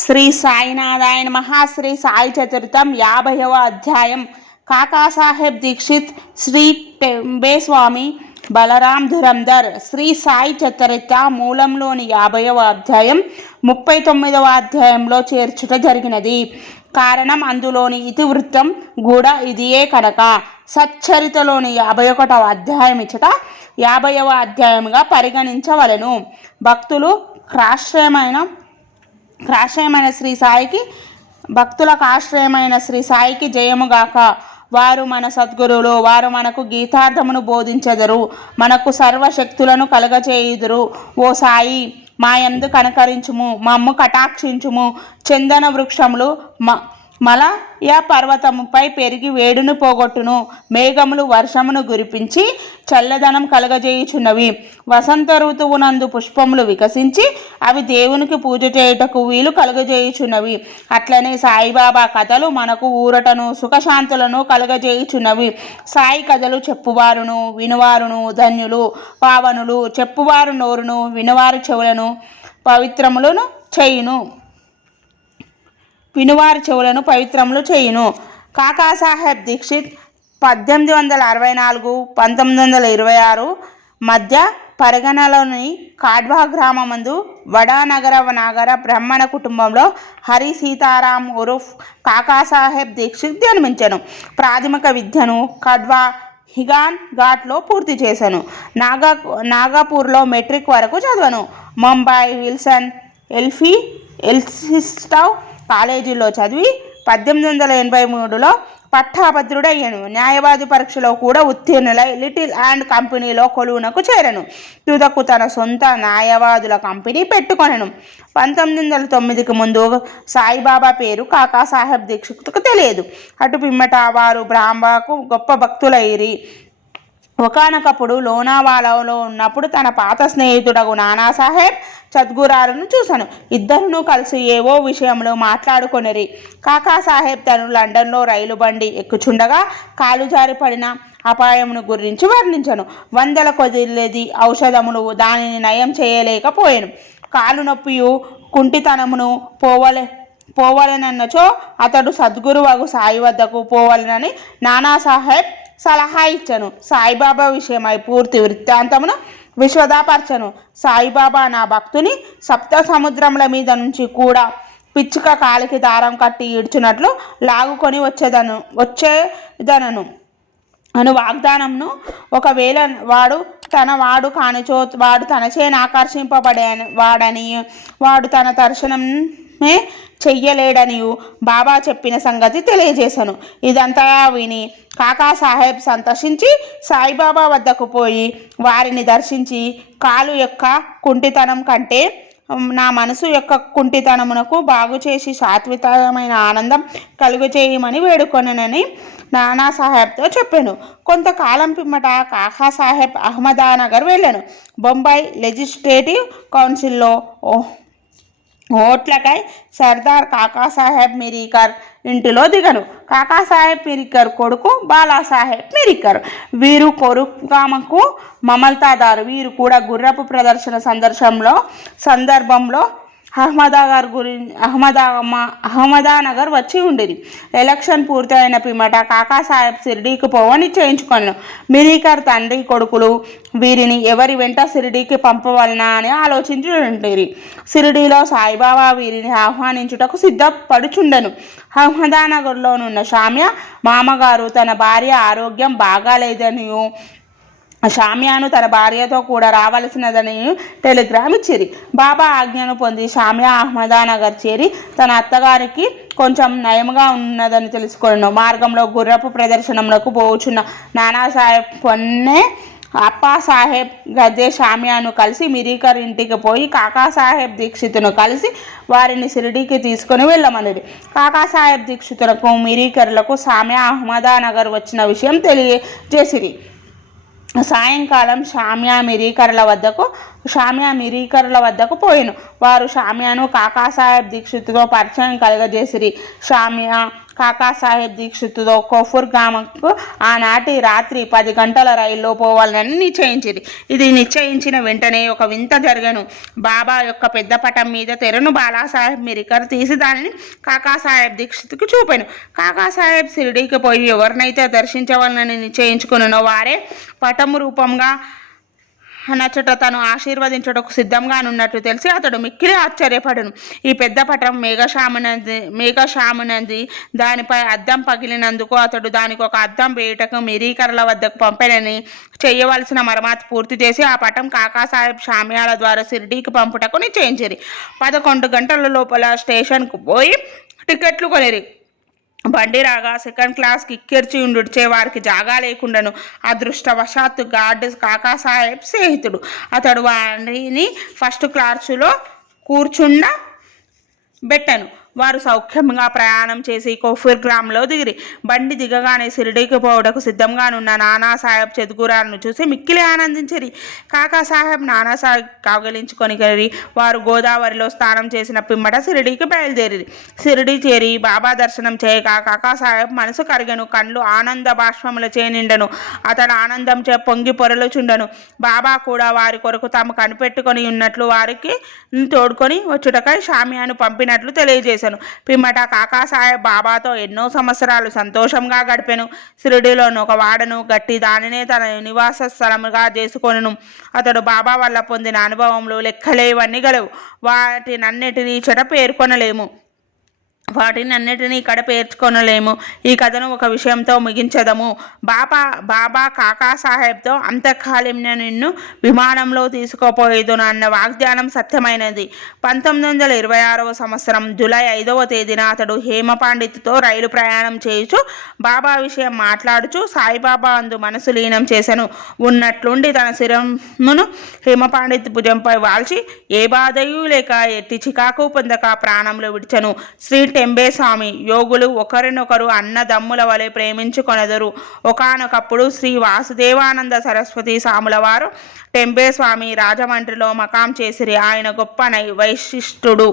శ్రీ సాయినారాయణ మహాశ్రీ సాయి చతుర్థం యాభైవ అధ్యాయం. కాకాసాహెబ్ దీక్షిత్ శ్రీ టెంబే స్వామి బలరాం ధురంధర్. శ్రీ సాయి చతురిత మూలంలోని యాభైవ అధ్యాయం ముప్పై తొమ్మిదవ అధ్యాయంలో చేర్చుట జరిగినది. కారణం అందులోని ఇతివృత్తం కూడా ఇదియే కనుక. సచ్చరితలోని యాభై ఒకటవ అధ్యాయం ఇచ్చట యాభైవ అధ్యాయముగా పరిగణించవలను. భక్తులు క్రాశ్రయమైన ఆశ్రయమైన శ్రీ సాయికి భక్తులకు ఆశ్రయమైన శ్రీ సాయికి జయముగాక. వారు మన సద్గురువులు వారు మనకు గీతార్థమును బోధించెదరు మనకు సర్వశక్తులను కలగచేయుదురు ఓ సాయి మా యందు కనకరించుము మమ్ము కటాక్షించుము. చందన వృక్షములు మ మలయ పర్వతముపై పెరిగి వేడును పోగొట్టును. మేఘములు వర్షమును గురిపించి చల్లదనం కలగజేయుచున్నవి. వసంత ఋతువునందు పుష్పములు వికసించి అవి దేవునికి పూజ చేయుటకు వీలు కలుగజేయుచున్నవి. అట్లనే సాయిబాబా కథలు మనకు ఊరటను సుఖశాంతులను కలుగజేయుచున్నవి. సాయి కథలు చెప్పువారును వినువారును ధన్యులు. పావనులు చెప్పువారు నోరును వినువారు చెవులను పవిత్రములను చేయును. వినువారి చెవులను పవిత్రములు చేయును. కాకాసాహెబ్ దీక్షిత్ పద్దెనిమిది వందల అరవై నాలుగు పంతొమ్మిది వందల ఇరవై ఆరు మధ్య పరిగణలోని కాడ్వా గ్రామమందు వడానగర నాగర బ్రాహ్మణ కుటుంబంలో హరి సీతారాం ఉరుఫ్ కాకాసాహెబ్ దీక్షిత్ జన్మించను. ప్రాథమిక విద్యను కడ్వా హిగాన్ ఘాట్లో పూర్తి చేశాను నాగా నాగాపూర్లో మెట్రిక్ వరకు చదివాను. ముంబై విల్సన్ ఎల్ఫీ ఎల్సిస్టవ్ కాలేజీలో చదివి పద్దెనిమిది వందల ఎనభై మూడులో పట్టాభద్రుడయ్యను. న్యాయవాది పరీక్షలో కూడా ఉత్తీర్ణులై లిటిల్ అండ్ కంపెనీలో కొలువునకు చేరను. తుదకు తన సొంత న్యాయవాదుల కంపెనీ పెట్టుకొనను. పంతొమ్మిది వందల తొమ్మిదికి ముందు సాయిబాబా పేరు కాకాసాహెబ్ దీక్షకు తెలియదు. అటు పిమ్మట వారు బ్రాహ్మకు గొప్ప భక్తులైరి. ఒకనొకప్పుడు లోనావాలాలో ఉన్నప్పుడు తన పాత స్నేహితుడగు నానాసాహెబ్ సద్గురాలను చూశాను ఇద్దరును కలిసి ఏవో విషయంలో మాట్లాడుకొనిరి. కాకాసాహెబ్ తను లండన్లో రైలు బండి ఎక్కుచుండగా కాలు జారి పడిన అపాయమును గురించి వర్ణించను. వందల కొద్దిలేది ఔషధములు దానిని నయం చేయలేకపోయాను. కాలు నొప్పియు కుంటితనమును పోవలే పోవాలనన్నచో అతడు సద్గురువగు సాయి వద్దకు పోవాలనని నానాసాహెబ్ సలహా ఇచ్చను. సాయిబాబా విషయమై పూర్తి వృత్తాంతమును విశ్వదాపరచను. సాయిబాబా నా భక్తుని సప్త సముద్రముల మీద నుంచి కూడా పిచ్చుక కాలికి దారం కట్టి ఈడ్చున్నట్లు లాగుకొని వచ్చేదను వచ్చేదనను. అను వాగ్దానంను ఒకవేళ వాడు తన వాడు కానిచో వాడు తన చేను ఆకర్షింపబడే వాడని వాడు తన దర్శనం చెయ్యలేడని బాబా చెప్పిన సంగతి తెలియజేశాను ఇదంతా విని కాకాసాహెబ్ సంతోషించి సాయిబాబా వద్దకు పోయి వారిని దర్శించి కాలు యొక్క కుంటితనం కంటే నా మనసు యొక్క కుంటితనమునకు బాగు చేసి సాత్వితమైన ఆనందం కలుగు చేయమని వేడుకొనని నానా సాహెబ్తో చెప్పాను. కొంతకాలం పిమ్మట కాకా సాహెబ్ అహ్మదానగర్ వెళ్ళాను. బొంబాయి లెజిస్లేటివ్ కౌన్సిల్లో. ఓ ఓట్లకై సర్దార్ కాకాసాహెబ్ మిరీకర్ ఇంటిలో దిగను. కాకాసాహెబ్ మిరికర్ కొడుకు బాలాసాహెబ్ మిరికర్. వీరు కొరుగామకు మమల్తాదారు. వీరు కూడా గుర్రపు ప్రదర్శన సందర్శంలో సందర్భంలో అహ్మదాగర్ గురించి అహ్మదామా అహ్మదానగర్ వచ్చి ఉండేది. ఎలక్షన్ పూర్తయిన పిమ్మట కాకాసాహెబ్ షిరిడీకి పోవని చేయించుకొను మిరీకర్ తండ్రి కొడుకులు వీరిని ఎవరి వెంట షిరిడీకి పంపవలనా అని ఆలోచించి ఉండేది. షిరిడీలో సాయిబాబా వీరిని ఆహ్వానించుటకు సిద్ధపడుచుండెను. అహ్మదానగర్లోనున్న షామ్య మామగారు తన భార్య ఆరోగ్యం బాగాలేదనియు షామ్యాను తన భార్యతో కూడా రావలసినదని టెలిగ్రామ్ ఇచ్చిరి బాబా ఆజ్ఞను పొంది షామ్యా అహ్మదానగర్ చేరి తన అత్తగారికి కొంచెం నయంగా ఉన్నదని తెలుసుకున్నాను మార్గంలో గుర్రపు ప్రదర్శనములకు పోచున్న నానాసాహెబ్ పొన్నే అప్పా సాహెబ్ గద్దె షామ్యాను కలిసి మిరీకర్ ఇంటికి పోయి కాకాసాహెబ్ దీక్షితును కలిసి వారిని షిరిడీకి తీసుకొని వెళ్ళమన్నది. కాకాసాహెబ్ దీక్షితులకు మిరీకర్లకు సామ్యా అహ్మదానగర్ వచ్చిన విషయం తెలియజేసిరి. సాయంకాలం షామ్యా మిరీకరుల వద్దకు షామ్యా మిరీకరుల వద్దకు పోయిను. వారు షామ్యాను కాకాసాహెబ్ దీక్షిత్తుతో పరిచయం కలగజేసిరి. షామ్యా కాకాసాహెబ్ దీక్షితుతో కోఫూర్ గ్రామంకు ఆనాటి రాత్రి పది గంటల రైల్లో పోవాలని నిశ్చయించింది ఇది నిశ్చయించిన వెంటనే ఒక వింత జరగను. బాబా యొక్క పెద్ద పటం మీద తెరను బాలాసాహెబ్ మిరికర్ తీసి దానిని కాకాసాహెబ్ దీక్షిత్కు చూపాను. కాకాసాహెబ్ షిరిడీకి పోయి ఎవరినైతే దర్శించవాలని నిశ్చయించుకున్నానో వారే పటము రూపంగా నచ్చట తను ఆశీర్వదించటకు సిద్ధంగానున్నట్లు తెలిసి అతడు మిక్కిలి ఆశ్చర్యపడను. ఈ పెద్ద పటం మేఘశామునంది మేఘశామునంది దానిపై అద్దం పగిలినందుకు అతడు దానికి ఒక అద్దం వేయుటకు మిరీకరల వద్దకు పంపెనని చేయవలసిన మరమ్మతు పూర్తి చేసి ఆ పటం కాకాసాహెబ్ షామ్యాల ద్వారా షిరిడీకి పంపుటకు నిశ్చయించిరి. పదకొండు గంటల లోపల స్టేషన్కు పోయి టికెట్లు కొనిరి. బండి రాగా సెకండ్ క్లాస్కి ఇక్కిర్చి ఉండుడిచే వారికి జాగా లేకుండాను. అదృష్టవశాత్తు గార్డ్ కాకాసాహెబ్ స్నేహితుడు. అతడు వారిని ఫస్ట్ క్లాసులో కూర్చుండ పెట్టను వారు సౌఖ్యంగా ప్రయాణం చేసి కోఫూర్ గ్రామంలో దిగిరి. బండి దిగగానే షిరిడీకి పోవడకు సిద్ధంగానున్న నానాసాహెబ్ చదుగురాలను చూసి మిక్కిలి ఆనందించిరి. కాకాసాహెబ్ నానాసాహెబ్ కాగలించుకొని గరి వారు గోదావరిలో స్నానం చేసిన పిమ్మట షిరిడీకి బయలుదేరి షిరిడి చేరి బాబా దర్శనం చేయక కాకాసాహెబ్ మనసు కరిగను కళ్ళు ఆనంద బాష్పముల చేనిండను అతడు ఆనందం చే పొంగి పొరలుచుండను. బాబా కూడా వారి కొరకు తాము కనిపెట్టుకొని ఉన్నట్లు వారికి తోడుకొని వచ్చుటకై షామియాను పంపినట్లు చేశాను పిమ్మట కాకాసాహెబ్ బాబాతో ఎన్నో సంవత్సరాలు సంతోషంగా గడిపెను. షిరిడిలోని ఒక వాడను గట్టి దానినే తన నివాస స్థలముగా చేసుకొనును. అతడు బాబా వల్ల పొందిన అనుభవములు లెక్కలేవన్నీ గలవు. వాటినన్నిటినీ చెట పేర్కొనలేము వాటిని అన్నిటినీ ఇక్కడ పేర్చుకొనలేము. ఈ కథను ఒక విషయంతో ముగించదము. బాబా బాబా కాకా సాహెబ్తో అంతకాలం నిన్ను విమానంలో తీసుకుపోయేదును అన్న వాగ్దానం సత్యమైనది. పంతొమ్మిది వందల ఇరవై ఆరవ సంవత్సరం జూలై ఐదవ తేదీన అతడు హేమ రైలు ప్రయాణం చేయుచు బాబా విషయం మాట్లాడుచు సాయిబాబా అందు మనసు లీనం చేశాను ఉన్నట్లుండి తన శిరమును హేమపాండిత్ భుజంపై వాల్చి ఏ బాధయు లేక ఎట్టి చికాకు పొందక ప్రాణంలో విడిచను. శ్రీ తెంబేస్వామి యోగులు ఒకరినొకరు అన్నదమ్ముల వలె ప్రేమించుకొనెదరు. ఒకానొకప్పుడు శ్రీ వాసుదేవానంద సరస్వతి స్వాముల వారు టెంబేస్వామి రాజమండ్రిలో మకాం చేసిరి. ఆయన గొప్ప నై వైశిష్టుడు.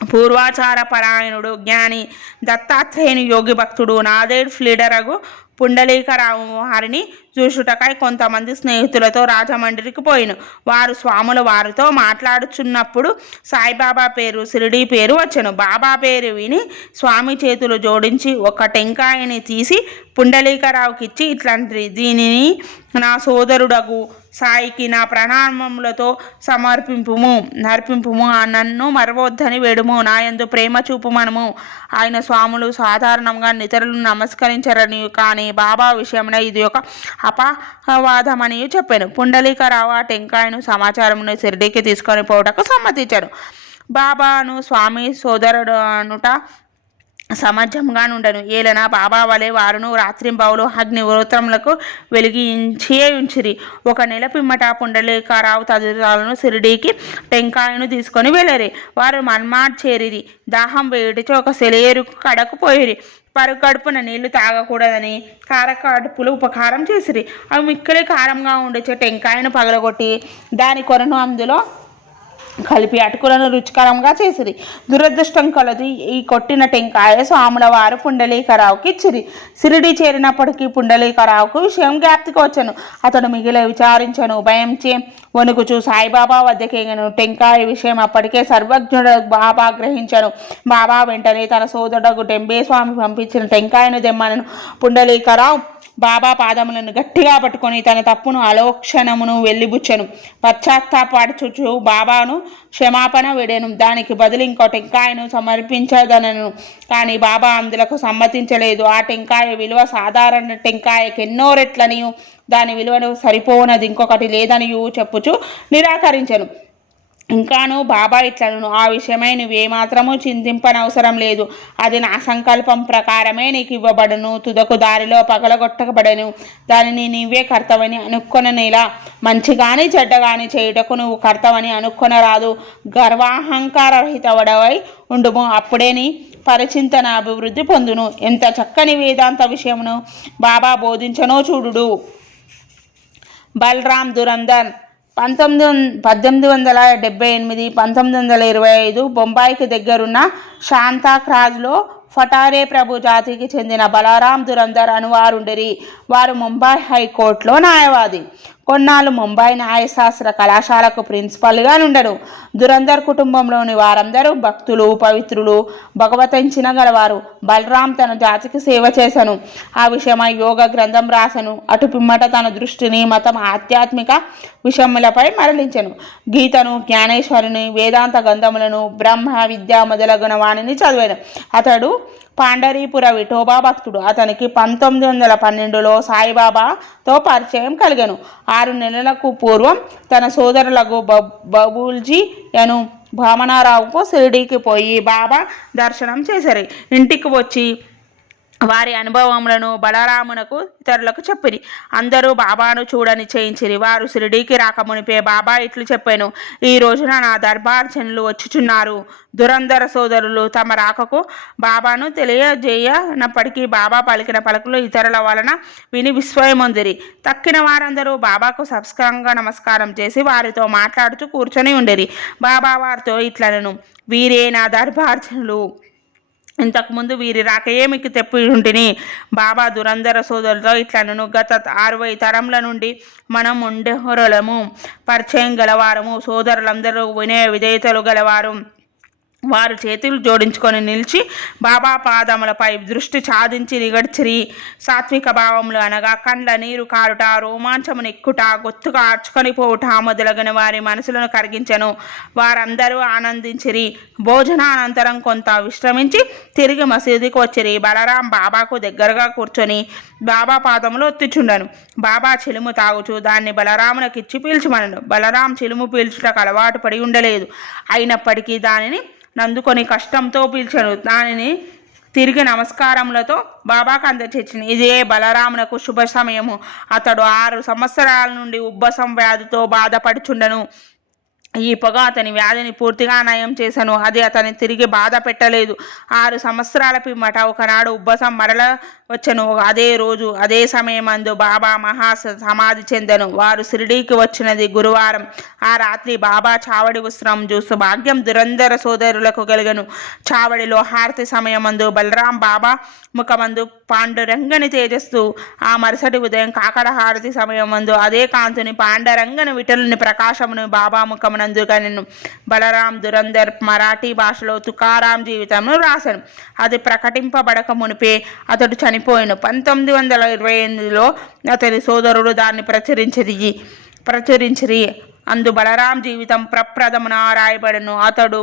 పూర్వాచార పరాయణుడు జ్ఞాని దత్తాత్రేయుని యోగి భక్తుడు నాదేడ్ ఫ్లీడరగు పుండలీకరావు వారిని చూసుటకై కొంతమంది స్నేహితులతో రాజమండ్రికి పోయిను. వారు స్వాముల వారితో మాట్లాడుచున్నప్పుడు సాయిబాబా పేరు షిరిడి పేరు వచ్చను. బాబా పేరు విని స్వామి చేతులు జోడించి ఒక టెంకాయని తీసి పుండలీకరావుకి ఇచ్చి ఇట్లాంటి దీనిని నా సోదరుడగు సాయికి నా ప్రణామములతో సమర్పింపుము నర్పింపుము నన్ను మరవద్దని వేడుము. నాయందు ప్రేమ చూపుమనము. ఆయన స్వాములు సాధారణంగా నితరులను నమస్కరించరని కానీ బాబా విషయమున ఇది ఒక అపవాదమని చెప్పాను. పుండలీకరావు ఆ టెంకాయను సమాచారమును షిరిడీకి తీసుకొని పోవటకు సమ్మతించాడు బాబాను స్వామి సోదరుడు అనుట సమాజంగా నుండను ఏలన బాబా వలె వారును రాత్రింబావులు అగ్ని వృత్రములకు వెలిగించే ఉంచిరి. ఒక నెల పిమ్మట పుండలీకారావు తదితరులను సిరిడీకి టెంకాయను తీసుకొని వెళ్ళరి. వారు మన్మాడ్ చేరిరి. దాహం వేడిచి ఒక సెలయేరు కడకు పోయిరి. పరుగు కడుపున నీళ్ళు తాగకూడదని కారకడుపులు ఉపకారం చేసిరి. అవి మిక్కిలి కారంగా ఉండే టెంకాయను పగలగొట్టి దాని కొరను అందులో కలిపి అటుకులను రుచికరంగా చేసిరి. దురదృష్టం కలది ఈ కొట్టిన టెంకాయ స్వాముల వారు పుండలీకరావుకి ఇచ్చిరి. సిరిడి చేరినప్పటికీ పుండలీకరావుకు విషయం జ్ఞాప్తికి వచ్చాను. అతడు మిగిలి విచారించను. భయంచే వణుకుచు సాయిబాబా వద్దకేగను. టెంకాయ విషయం అప్పటికే సర్వజ్ఞుడు బాబా గ్రహించను. బాబా వెంటనే తన సోదరుడు డెంబే స్వామి పంపించిన టెంకాయను దెమ్మనను పుండలీకరావు బాబా పాదములను గట్టిగా పట్టుకొని తన తప్పును అలోక్షణమును వెళ్ళిబుచ్చను. పశ్చాత్తాపాడుచుచు బాబాను క్షమాపణ విడెను. దానికి బదులు ఇంకో టెంకాయను సమర్పించదనను. కానీ బాబా అందులకు సమ్మతించలేదు. ఆ టెంకాయ విలువ సాధారణ టెంకాయకి ఎన్నో రెట్లనియు. దాని విలువను సరిపోనది ఇంకొకటి లేదనియు చెప్పుచు నిరాకరించను. ఇంకాను బాబా ఇట్లను ఆ విషయమై నువ్వేమాత్రము చింతింపనవసరం లేదు. అది నా సంకల్పం ప్రకారమే నీకు ఇవ్వబడును తుదకు దారిలో పగలగొట్టబడను. దానిని నీవే కర్తవని అనుకొననేలా. మంచి కానీ చెడ్డ కానీ చేయుటకు నువ్వు కర్తవని అనుకొనరాదు. గర్వాహంకారరహితవడవై ఉండుము. అప్పుడే నీ పరిచింతన అభివృద్ధి పొందును. ఎంత చక్కని వేదాంత విషయమును బాబా బోధించనో చూడుడు. బలరాం దురందర్ పంతొమ్మిది పద్దెనిమిది వందల డెబ్బై ఎనిమిది పంతొమ్మిది వందల ఇరవై ఐదు బొంబాయికి దగ్గరున్న శాంతాక్రాజ్లో ఫటారే ప్రభు జాతికి చెందిన బలారాం దురందర్ అనువారుండరి. వారు ముంబై హైకోర్టులో న్యాయవాది. కొన్నాళ్ళు ముంబై న్యాయశాస్త్ర కళాశాలకు ప్రిన్సిపల్గా నుండడు దురంధర్ కుటుంబంలోని వారందరూ భక్తులు పవిత్రులు భగవతంచిన గలవారు. బలరాం తన జాతికి సేవ చేశాను ఆ విషయమై యోగ గ్రంథం రాసెను. అటు పిమ్మట తన దృష్టిని మతం ఆధ్యాత్మిక విషయములపై మరలించను. గీతను జ్ఞానేశ్వరుని వేదాంత గ్రంథములను బ్రహ్మ విద్య మొదలగున వాణిని చదివాను. అతడు పాండరీపుర విఠోబా భక్తుడు. అతనికి పంతొమ్మిది వందల పన్నెండులో సాయిబాబాతో పరిచయం కలిగాను. ఆరు నెలలకు పూర్వం తన సోదరులకు బబూల్జీ బబుల్జీ అను భామనారావుకు షిరిడీకి పోయి బాబా దర్శనం చేశారు. ఇంటికి వచ్చి వారి అనుభవములను బలరామునకు ఇతరులకు చెప్పిరి. అందరూ బాబాను చూడని చేయించిరి. వారు షిరిడీకి రాకమునిపే బాబా ఇట్లు చెప్పాను. ఈ రోజున నా దర్బార్ జనులు వచ్చుచున్నారు. దురంధర సోదరులు తమ రాకకు బాబాను తెలియజేయనప్పటికీ బాబా పలికిన పలుకులు ఇతరుల వలన విని విస్మయముందిరి. తక్కిన వారందరూ బాబాకు సంస్కారంగా నమస్కారం చేసి వారితో మాట్లాడుతూ కూర్చొని ఉండిరి. బాబా వారితో ఇట్లనను. వీరే నా దర్బార్జనులు ఇంతకుముందు వీరి రాకయే మీకు తెప్పిటిని బాబా దురంధర సోదరులతో ఇట్లనను గత అరవై తరంల నుండి మనం ఉండెహొరలము. పరిచయం గలవారము. సోదరులందరూ వినయ విధేయతలు గలవారు. వారు చేతులు జోడించుకొని నిలిచి బాబా పాదములపై దృష్టి సాధించి నిగడ్చిరి. సాత్విక భావములు అనగా కండ్ల నీరు కారుట రోమాంచము నెక్కుట గొత్తుగా ఆర్చుకొని పోవుట మొదలగిన వారి మనసులను కరిగించెను. వారందరూ ఆనందించిరి. భోజనానంతరం కొంత విశ్రమించి తిరిగి మసీదుకి వచ్చిరి. బలరాం బాబాకు దగ్గరగా కూర్చొని బాబా పాదములు ఒత్తిచుండను. బాబా చిలుము తాగుచు దాన్ని బలరామునకిచ్చి పీల్చమనను. బలరాం చిలుము పీల్చుటకు అలవాటు పడి ఉండలేదు. అయినప్పటికీ దానిని నందుకొని కష్టంతో పిలిచాను దానిని తిరిగి నమస్కారములతో బాబాకు అందచేసింది ఇదే బలరామునకు శుభ సమయము. అతడు ఆరు సంవత్సరాల నుండి ఉబ్బసం వ్యాధితో బాధపడుచుండను. ఈ పొగ అతని వ్యాధిని పూర్తిగా నయం చేశాను అది అతని తిరిగి బాధ పెట్టలేదు. ఆరు సంవత్సరాల పిమ్మట ఒకనాడు ఉబ్బసం మరల వచ్చను. అదే రోజు అదే సమయమందు బాబా మహా సమాధి చెందెను. వారు షిరిడీకి వచ్చినది గురువారం. ఆ రాత్రి బాబా చావడి ఉత్సవం చూస్తూ భాగ్యం దురంధర సోదరులకు కలిగను చావడిలో హారతి సమయమందు బలరాం బాబా ముఖమందు పాండురంగని తేజస్సు. ఆ మరుసటి ఉదయం కాకడ హారతి సమయమందు అదే కాంతుని పాండరంగని విటలుని ప్రకాశమును బాబా ముఖమునందు కనెను బలరాం దురంధర్ మరాఠీ భాషలో తుకారాం జీవితమును రాశాను అది ప్రకటింపబడక మునిపే అతడు చని చనిపోయాను పంతొమ్మిది వందల ఇరవై ఎనిమిదిలో అతని సోదరుడు దాన్ని ప్రచురించిరి. ప్రచురించిరి. అందు బలరాం జీవితం ప్రప్రథమున రాయబడను. అతడు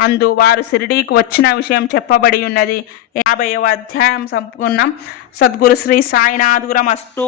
అందు వారు షిరిడీకి వచ్చిన విషయం చెప్పబడి ఉన్నది. యాభైవ అధ్యాయం సంపూర్ణం. సద్గురు శ్రీ సాయినాథురం అస్తు